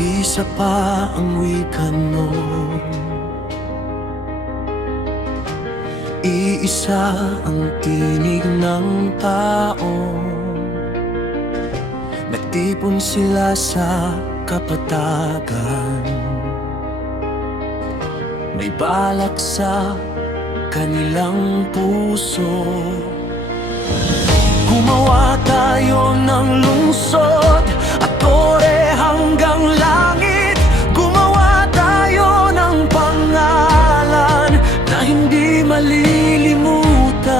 Isa pa ang wika nun, iisa ang tinig ng tao. Nagtipon sila sa kapatagan, may balak sa kanilang puso. Gumawa tayo ng lungsod at tore hanggang langit. Gumawa tayo ng pangalan na hindi malilimutan.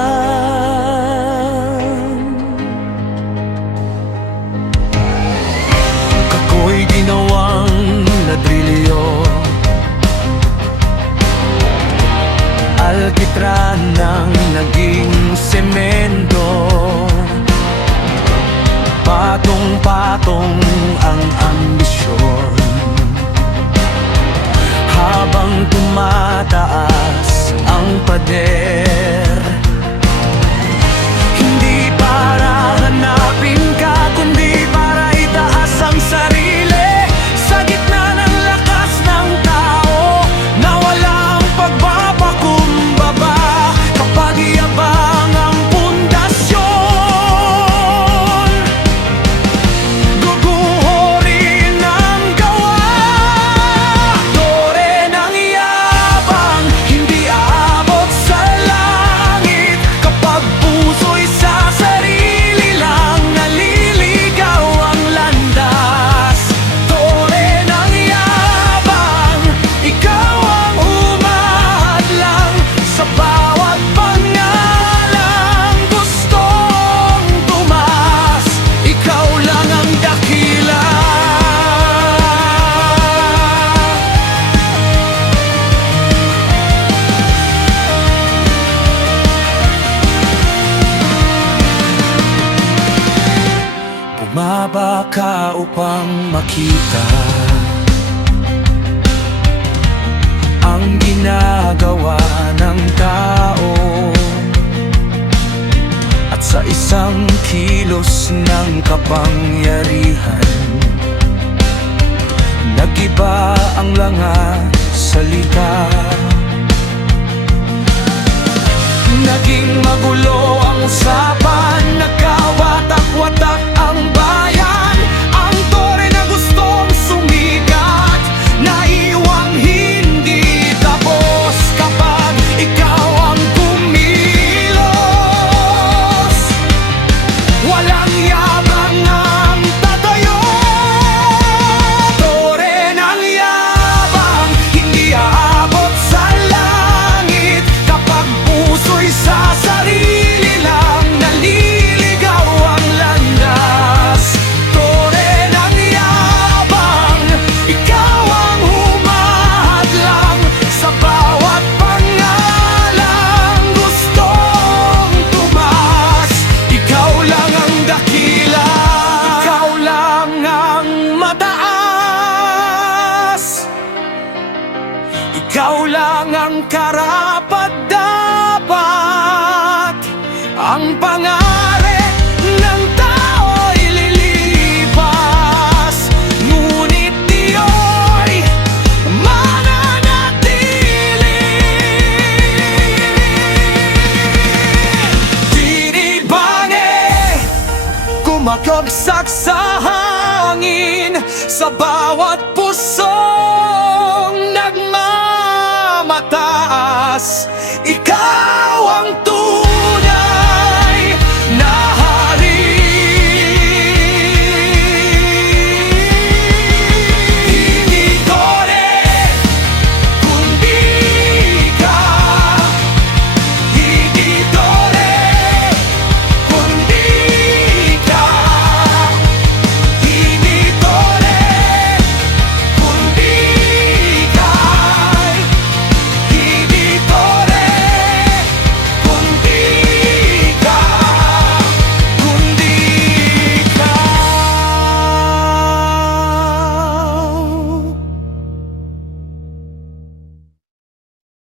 Ako'y ginawang ladrilyo, alkitran ng naging semento. Patong-patong ang ambisyon, habang tumataas ang pader. Hindi para hanapin ka, kundi para itaas ang sarili sa gitna ng lakas ng tao na walang pagpapakumbaba. Kapag iyabang ang pundasyon, guguhorin ang gawa. Tore ng yabang, hindi aabot sa langit. Kapag puso'y sa sarili lang, naliligaw ang landas. Tore ng yabang, ikaw ang humahadlang sa bawat pangalang gustong tumaas. Ikaw lang ang dakila. Bumaba ka upang makita ang ginagawa ng tao, at sa isang kilos ng kapangyarihan, nag-iba ang langa salita. Naging magulo ang usapan, nagkawatak-watak ang bayan. Ang tore na gustong sumigat, naiwang hindi tapos kapag ikaw ang kumilos. Walang yabang ang tatayo. Tore ng yabang, hindi aabot sa langit. Kapag puso'y sa sarili lang, naliligaw ang landas. Tore ng yabang, ikaw ang humahadlang sa bawat pangalang gustong tumaas. Ikaw lang ang dakila, ikaw lang ang mataas. Ikaw lang ang karapat-dapat. Ang pangarap ng tao'y lilipas, ngunit diyo'y mananatili. Tinibangi, kumakabsak sa hangin sa bawat